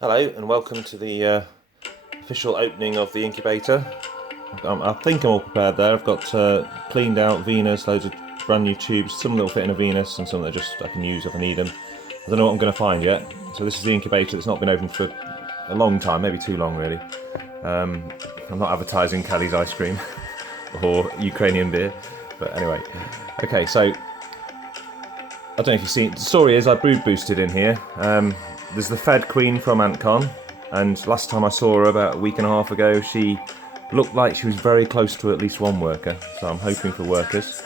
Hello and welcome to the official opening of the incubator. I think I'm all prepared there. I've got cleaned out Venus, loads of brand new tubes, some that will fit in a Venus and some that I can use if I need them. I don't know what I'm going to find yet. So this is the incubator that's not been opened for a long time, maybe too long really. I'm not advertising Kelly's ice cream or Ukrainian beer, but anyway. Okay, so I don't know if you've seen. The story is I brood boosted in here. There's the fed queen from AntCon, and last time I saw her about a week and a half ago, she looked like she was very close to at least one worker. So I'm hoping for workers.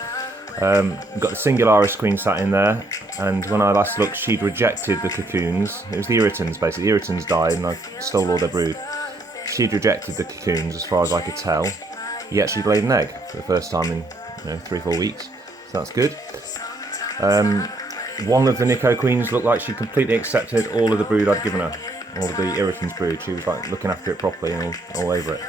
We've got the Singularis queen sat in there, and when I last looked, she'd rejected the cocoons. It was the irritants basically. The irritants died, and I stole all their brood. She'd rejected the cocoons as far as I could tell. Yet she'd laid an egg for the first time in 3-4 weeks. So that's good. One of the Nico queens looked like she completely accepted all of the brood I'd given her, all of the irritants brood. She was like looking after it properly and all over it.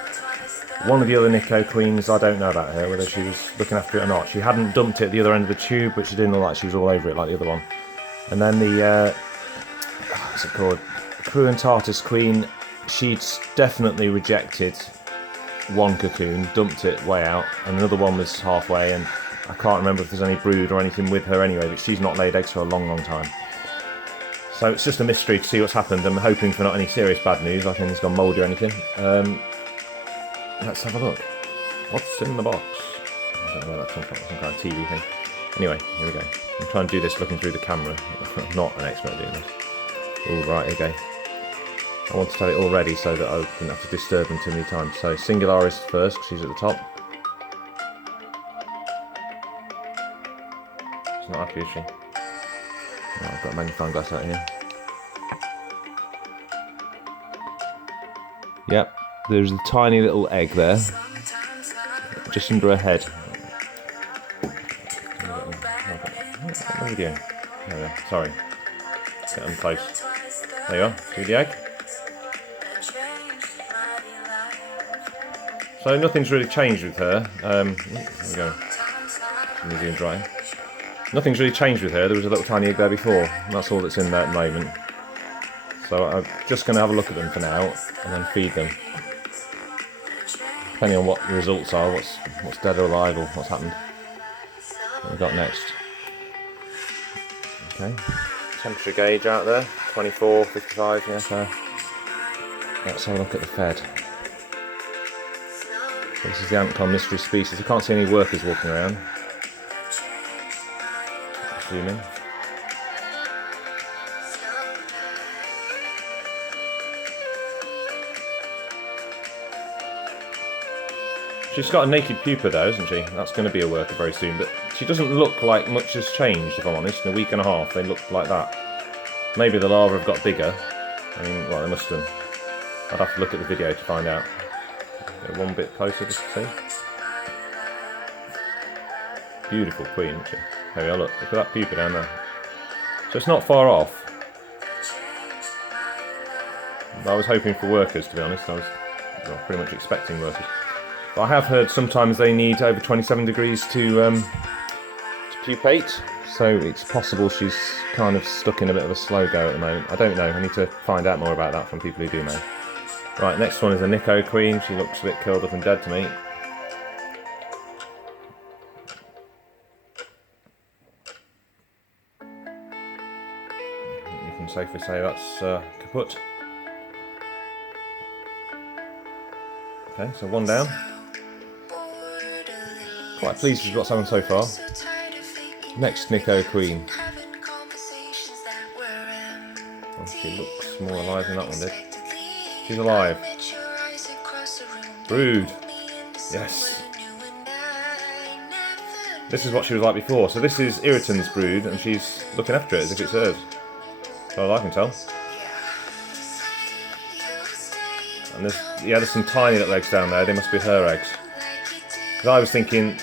One of the other Nico queens, I don't know about her, whether she was looking after it or not. She hadn't dumped it at the other end of the tube, but she didn't look like she was all over it like the other one. And then the, what's it called? Cruentatus queen, she'd definitely rejected one cocoon, dumped it way out, and another one was halfway, and I can't remember if there's any brood or anything with her anyway, but she's not laid eggs for a long, long time. So it's just a mystery to see what's happened. I'm hoping for not any serious bad news, like anything's gone mouldy or anything. Let's have a look. What's in the box? I don't know where that comes from, some kind of TV thing. Anyway, here we go. I'm trying to do this looking through the camera. I'm not an expert at doing this. Oh, right, okay. I want to tell it already so that I didn't have to disturb them too many times. So Singularis first, because she's at the top. She's not happy, is she? Oh, I've got a magnifying glass out here. Yep, there's a tiny little egg there, just under her head. What are you doing? There we are. Sorry. Get them close. There you are. See the egg? So nothing's really changed with her. There we go. Easy and dry. Nothing's really changed with her. There was a little tiny egg there before. And that's all that's in there at the moment. So I'm just going to have a look at them for now and then feed them. Depending on what the results are, what's dead or alive or what's happened. What we got next? Okay. Temperature gauge out there. 24, 55, yeah, so let's have a look at the fed. So this is the AntCon mystery species. I can't see any workers walking around. Assuming. She's got a naked pupa though, isn't she? That's going to be a worker very soon, but she doesn't look like much has changed, if I'm honest. In a week and a half, they look like that. Maybe the larvae have got bigger. I mean, well, they must have. I'd have to look at the video to find out. Get one bit closer just to see. Beautiful queen, isn't she? There we are, look at that pupa down there. So it's not far off. I was hoping for workers, to be honest. I was pretty much expecting workers. But I have heard sometimes they need over 27 degrees to pupate. So it's possible she's kind of stuck in a bit of a slow go at the moment. I don't know. I need to find out more about that from people who do know. Right, next one is a Nico queen. She looks a bit curled up and dead to me. You can safely say that's kaput. Okay, so one down. Quite pleased with what's happened so far. Next Nico queen. Oh, she looks more alive than that one did. She's alive. Brood. Yes. This is what she was like before. So this is Irritan's brood, and she's looking after it as if it's hers. As far as I can tell. And there's some tiny little eggs down there. They must be her eggs. Because I was thinking,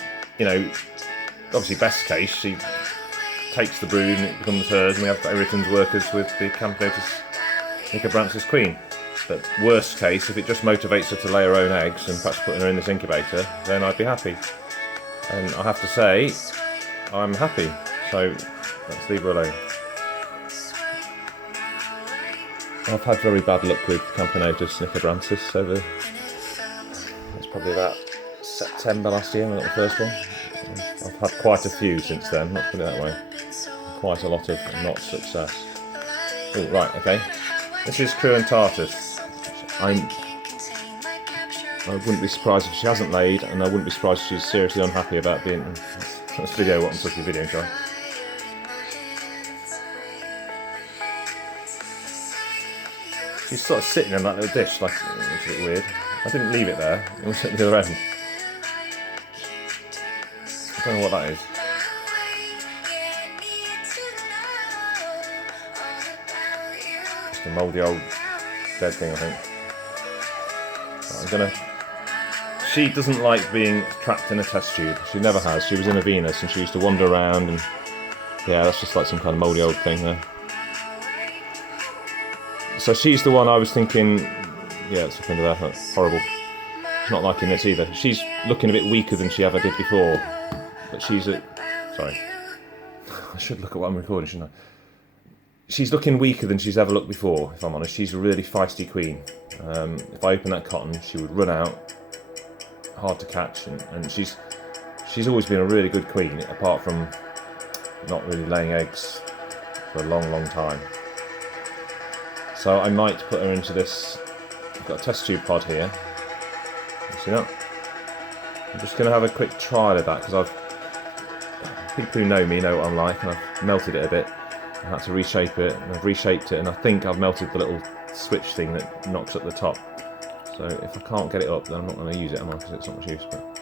obviously best case, she takes the brood and it becomes hers, and we have Irritan's workers with the Campiotis nicobranchus queen. But worst case, if it just motivates her to lay her own eggs and perhaps putting her in this incubator, then I'd be happy. And I have to say, I'm happy. So let's leave her alone. I've had very bad luck with Camponotus nicobrancus over, it's probably about September last year when I got the first one. I've had quite a few since then, let's put it that way. Quite a lot of not success. Oh, right, okay. This is Cruentatus. I wouldn't be surprised if she hasn't laid, and I wouldn't be surprised if she's seriously unhappy about being... Let's video what I'm talking video, shall I? She's sort of sitting in that little dish, like, it's a bit weird. I didn't leave it there, it was at the other end. I don't know what that is. Just a mouldy old dead thing, I think. I'm gonna... She doesn't like being trapped in a test tube. She never has. She was in a Venus and she used to wander around and... Yeah, that's just like some kind of mouldy old thing there. So she's the one I was thinking... Yeah, it's looking at her. Horrible. She's not liking this either. She's looking a bit weaker than she ever did before. But she's a... Sorry. I should look at what I'm recording, shouldn't I? She's looking weaker than she's ever looked before, if I'm honest. She's a really feisty queen. If I open that cotton, she would run out. Hard to catch. And she's always been a really good queen, apart from not really laying eggs for a long, long time. So I might put her into this... I've got a test tube pod here. See that? I'm just going to have a quick trial of that, because people who know me know what I'm like, and I've melted it a bit. I had to reshape it, and I've reshaped it, and I think I've melted the little switch thing that knocks up the top. So if I can't get it up, then I'm not going to use it, am I? Because it's not much use, but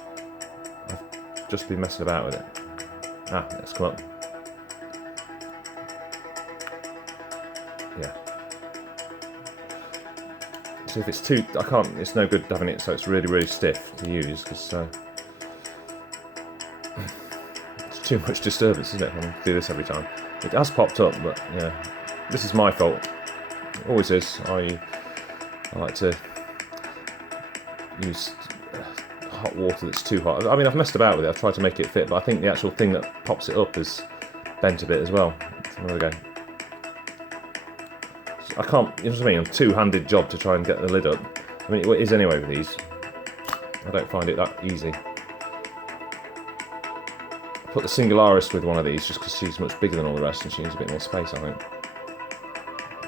I've just been messing about with it. Ah, let's come up. Yeah. So if it's too, I can't, it's no good having it so it's really, really stiff to use, because it's too much disturbance, isn't it, when I do this every time. It has popped up, but yeah, this is my fault. It always is. I like to use hot water that's too hot. I mean, I've messed about with it. I've tried to make it fit, but I think the actual thing that pops it up is bent a bit as well. So there we go. So I can't, you know what I mean? A two-handed job to try and get the lid up. I mean, it is anyway with these. I don't find it that easy. Put the Singularis with one of these just because she's much bigger than all the rest and she needs a bit more space, I think.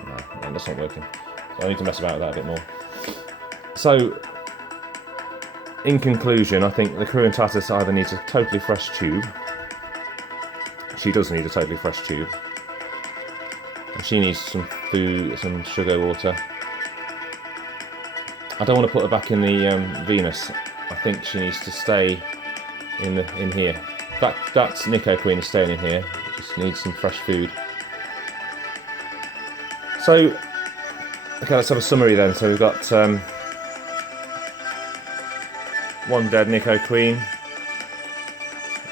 No, that's not working. So I need to mess about with that a bit more. So, in conclusion, I think the Cruentatus either needs a totally fresh tube. She does need a totally fresh tube. And she needs some food, some sugar water. I don't want to put her back in the Venus. I think she needs to stay in here. That's Nico Queen is staying in here. Just needs some fresh food. So, okay, let's have a summary then. So we've got one dead Nico Queen.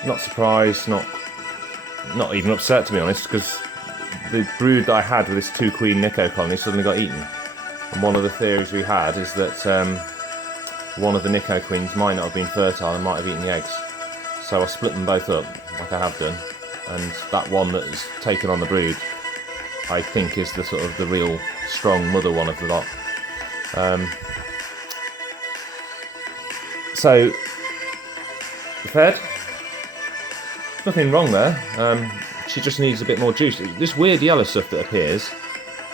Not surprised, not even upset to be honest, because the brood that I had with this 2 queen Nico colony suddenly got eaten. And one of the theories we had is that one of the Nico queens might not have been fertile and might have eaten the eggs. So I split them both up, like I have done, and that one that has taken on the brood, I think is the sort of the real strong mother one of the lot. So, fed, nothing wrong there, she just needs a bit more juice. This weird yellow stuff that appears,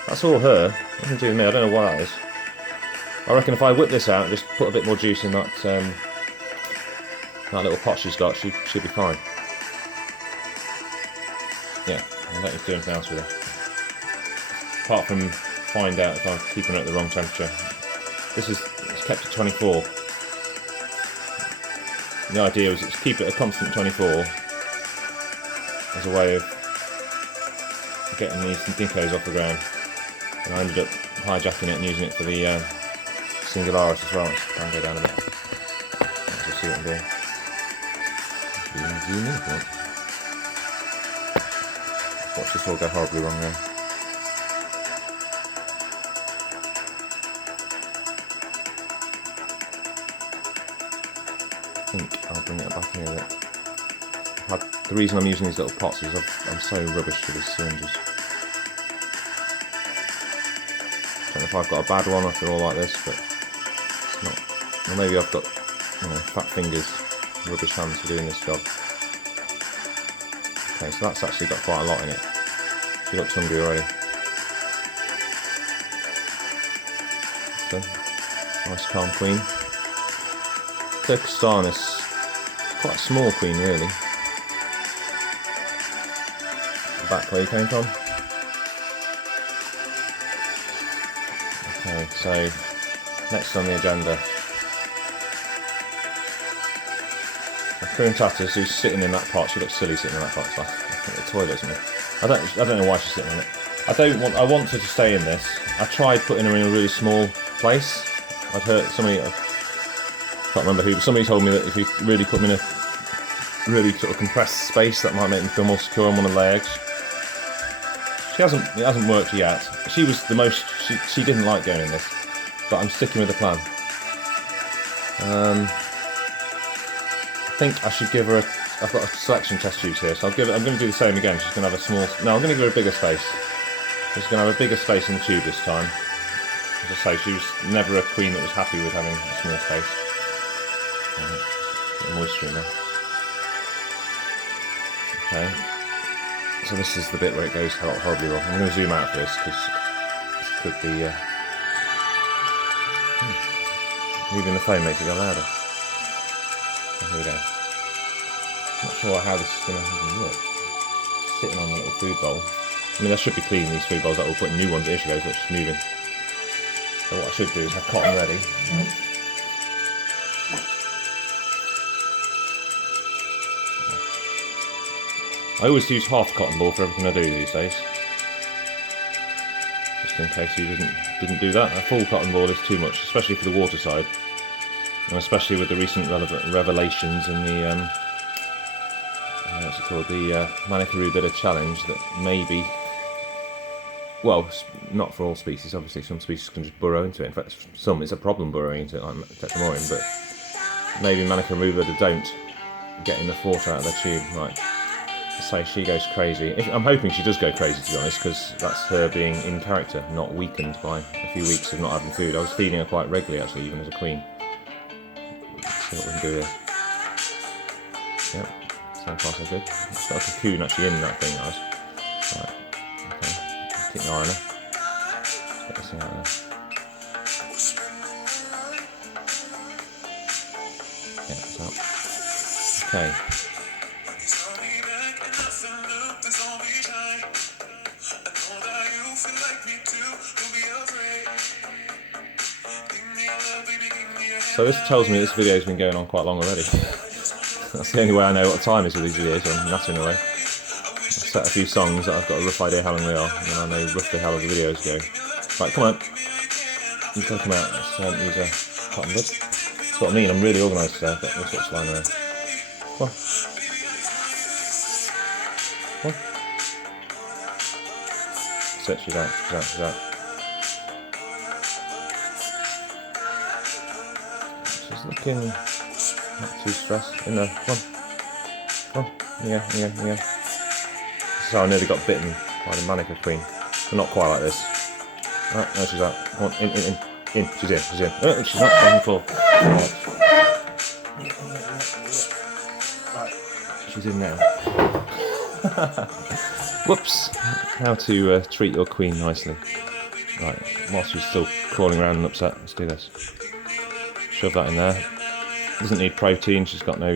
that's all her, nothing to do with me, I don't know what that is. I reckon if I whip this out and just put a bit more juice in that that little pot she's got, she'll be fine. Yeah, I don't need to do anything else with her. Apart from find out if I'm keeping her at the wrong temperature. It's kept at 24. The idea is it's keep it a constant 24 as a way of getting these Nikos off the ground. And I ended up hijacking it and using it for the Singularis as well. Let's try and go down a bit. Let's just see what I'm doing. Zoom in if you want. Watch this all go horribly wrong there. I think I'll bring it back in a bit. The reason I'm using these little pots is I'm so rubbish with these syringes. I don't know if I've got a bad one or if they're all like this, but it's not. Or maybe I've got, fat fingers, rubbish hands for doing this job. Okay, so that's actually got quite a lot in it. She looks hungry already. So, nice calm queen. Turkestan is quite a small queen really. Back where you came from. Okay, so next on the agenda, a Korean tatters who's sitting in that pot. She looks silly sitting in that pot. It's like the toilet, isn't it? I don't know why she's sitting in it. I want her to stay in this. I tried putting her in a really small place. I'd heard somebody, I can't remember who, but somebody told me that if you really put them in a really sort of compressed space, that might make them feel more secure on one of the legs. It hasn't worked yet. She was the most, she didn't like going in this, but I'm sticking with the plan. I think I should give her I've got a selection test tubes here, so I'm going to do the same again. She's going to have a small, no, I'm going to give her a bigger space. She's going to have a bigger space in the tube this time. As I say, she was never a queen that was happy with having a small space. Get moisture in there. Okay. So this is the bit where it goes horribly wrong. I'm going to zoom out for this because this could be moving the phone makes it go louder. So here we go. Not sure how this is going to even work. Sitting on the little food bowl. I mean, I should be cleaning these food bowls. That will put new ones. Here she goes. It's just moving. So what I should do is have cotton ready. I always use half a cotton ball for everything I do these days. Just in case you didn't do that. A full cotton ball is too much, especially for the water side. And especially with the recent revelations in the, what's it called, the Manica Rubida challenge, that maybe, well, not for all species, obviously some species can just burrow into it. In fact, some it's a problem burrowing into it, like Tetramorium, but maybe Manica Rubida don't get enough water out of their tube. Right. Say she goes crazy. I'm hoping she does go crazy, to be honest, because that's her being in character, not weakened by a few weeks of not having food. I was feeding her quite regularly, actually, even as a queen. Let's see what we can do here. Yep, so far so good. It's got a cocoon actually in that thing, guys. Right, okay. Keep an eye on her. Let's get this thing out of there. Yeah, it's out. Okay. So this tells me this video's been going on quite long already. That's the only way I know what time is with these videos, I'm nattering away. I've set a few songs that I've got a rough idea how long they are, and then I know roughly how long the videos go. Right, come on. You can come out. Let's use a cotton bud. That's what I mean, I'm really organised today. I've got all sorts lying around. Come on. Come on. That's it, she's out, she's out, she's out. She's looking not too stressed. In there, come on. Come on. Yeah. So I nearly got bitten by the Manica Queen. But not quite like this. Alright, no, she's out. Come on, in. She's in. Oh, she's not on the floor. Right. She's in now. Whoops. How to treat your queen nicely. Right, whilst she's still crawling around and upset, let's do this. Shove that in there. Doesn't need protein, she's got no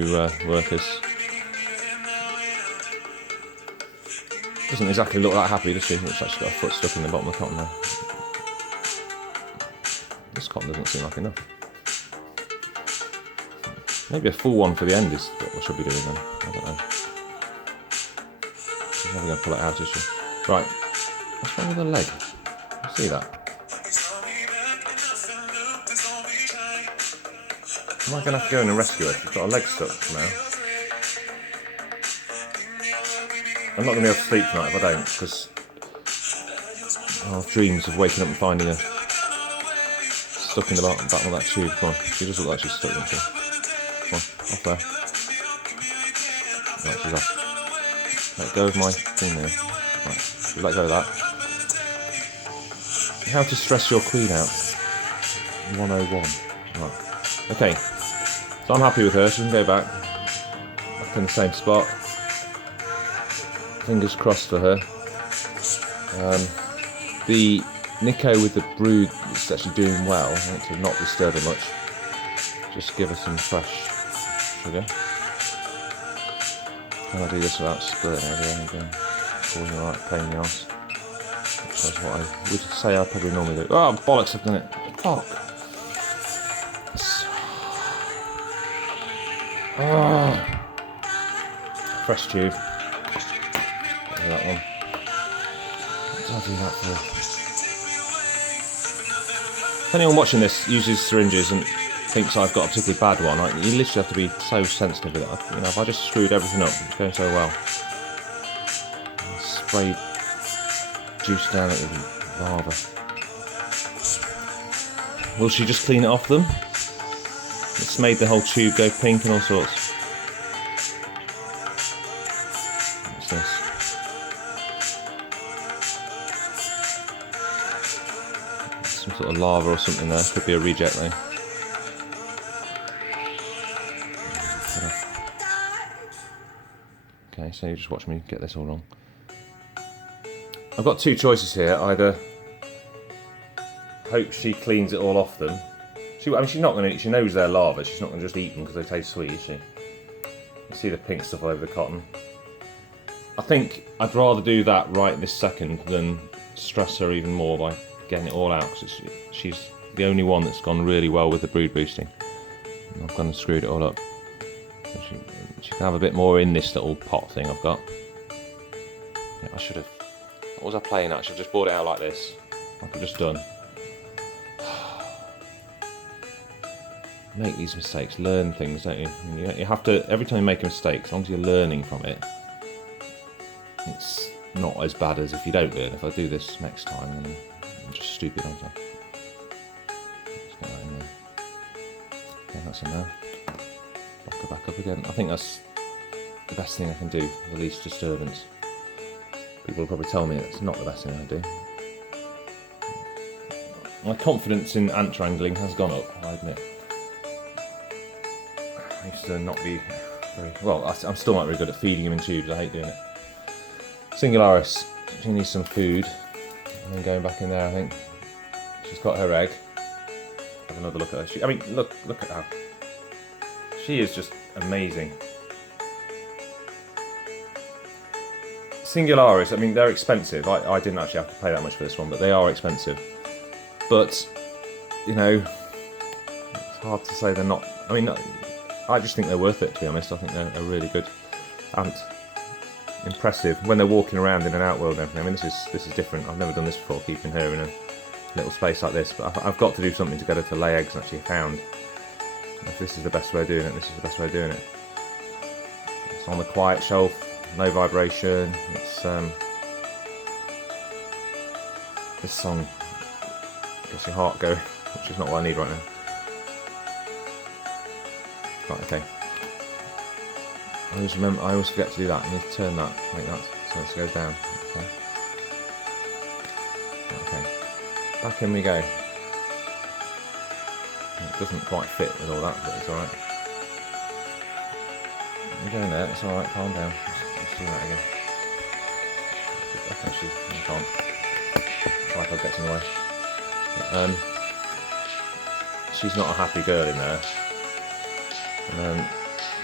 workers. Doesn't exactly look that happy, does she? Looks like she's got her foot stuck in the bottom of the cotton there. This cotton doesn't seem like enough. Maybe a full one for the end is what we should be doing then. I don't know. She's never going to pull it out, is she? Right. What's wrong with her leg? You see that? Am I going to have to go in and rescue her? She's got her leg stuck now. I'm not going to be able to sleep tonight if I don't, because I'll have dreams of waking up and finding her stuck in the bottom of that tube. Come on, she does look like she's stuck, doesn't she? Come on, off there. Right, she's off. Let go of my thing there. Right, let go of that. How to stress your queen out. 101. Right. Okay. So I'm happy with her. She can go back in the same spot. Fingers crossed for her. The Nico with the brood is actually doing well. I want to not disturb her much. Just give her some fresh sugar. Can I do this without splitting everywhere again? Causing a right pain in the arse. That's what I would say I probably normally do. Oh, bollocks, I've done it. Fuck. Oh. Fresh tube. Do that one. What did I do that for? If anyone watching this uses syringes and thinks I've got a particularly bad one, you literally have to be so sensitive with it. You know, if I just screwed everything up, it's going so well. Sprayed juice down it with lava. Will she just clean it off them? It's made the whole tube go pink and all sorts. What's this? Some sort of lava or something there. Could be a reject though. Okay, so you just watch me get this all wrong. I've got two choices here. Either hope she cleans it all off them. I mean, she's not going to. She knows they're lava. She's not going to just eat them because they taste sweet, is she? You see the pink stuff all over the cotton. I think I'd rather do that right this second than stress her even more by getting it all out, because she's the only one that's gone really well with the brood boosting. And I've gone and screwed it all up. So she can have a bit more in this little pot thing I've got. Yeah, I should have. What was I playing at? I should have just brought it out like this, like I've just done. Make these mistakes, learn things, don't you? I mean, you have to, every time you make a mistake, as long as you're learning from it, it's not as bad as if you don't learn. If I do this next time, then I'm just stupid, aren't I? Let's get that in there. Okay, that's in there. Lock her back up again. I think that's the best thing I can do, the least disturbance. People will probably tell me it's not the best thing I do. My confidence in ant wrangling has gone up, I admit. I used to not be very... Well, I'm still not very good at feeding him in tubes. I hate doing it. Singularis. She needs some food. And then going back in there, I think. She's got her egg. Have another look at her. I mean, look at her. She is just amazing. Singularis, I mean, they're expensive. I didn't actually have to pay that much for this one, but they are expensive. But, you know, it's hard to say they're not... I mean, I just think they're worth it, to be honest. I think they're a really good ant. Impressive. When they're walking around in an outworld and everything. I mean, this is different. I've never done this before, keeping her in a little space like this. But I've got to do something to get her to lay eggs and actually hound. If this is the best way of doing it, this is the best way of doing it. It's on the quiet shelf, no vibration. It's this song gets your heart going, which is not what I need right now. Right, okay. I always forget to do that. I need to turn that, make that so it goes down. Okay. Okay. Back in we go. It doesn't quite fit with all that, but it's alright. We're going there, it's alright, calm down. Let's do that again. Actually, I can't. Tripod gets in the way. She's not a happy girl in there.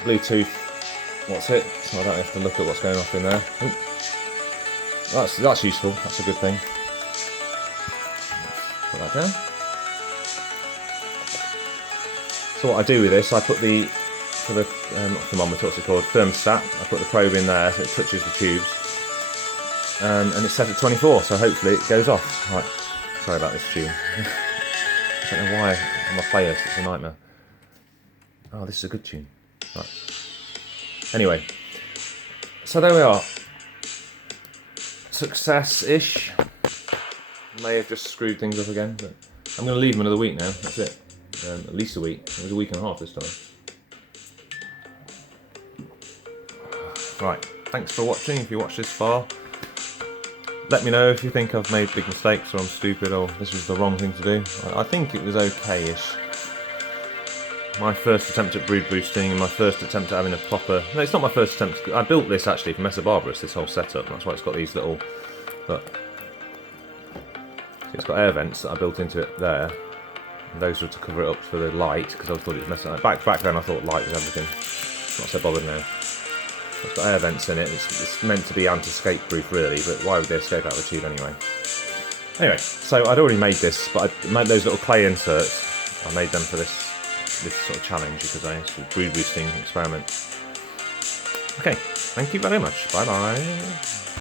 Bluetooth, what's it? So I don't have to look at what's going off in there. Ooh. That's useful, that's a good thing. Put that down. So what I do with this, I put the, for the thermometer, what's it called, thermostat, I put the probe in there so it touches the tubes, and it's set at 24, so hopefully it goes off. Right, sorry about this tune. I don't know why on my playlist, it's a nightmare. Oh, this is a good tune. Right. Anyway, so there we are. Success-ish. May have just screwed things up again, but I'm going to leave them another week now, that's it. At least a week. It was a week and a half this time. Right, thanks for watching if you watched this far. Let me know if you think I've made big mistakes or I'm stupid or this was the wrong thing to do. I think it was okay-ish. My first attempt at brood boosting and my first attempt at having a proper... No, it's not my first attempt. I built this actually from Mesobarbarus, this whole setup. That's why it's got these little... Look. See, it's got air vents that I built into it there. And those were to cover it up for the light, because I thought it was messing up. Back then I thought light was everything. Not so bothered now. It's got air vents in it. It's meant to be anti-escape proof really, but why would they escape out of the tube anyway? Anyway, so I'd already made this, but I made those little clay inserts. I made them for this sort of challenge because I used to brood boosting experiment. Okay, thank you very much. Bye bye.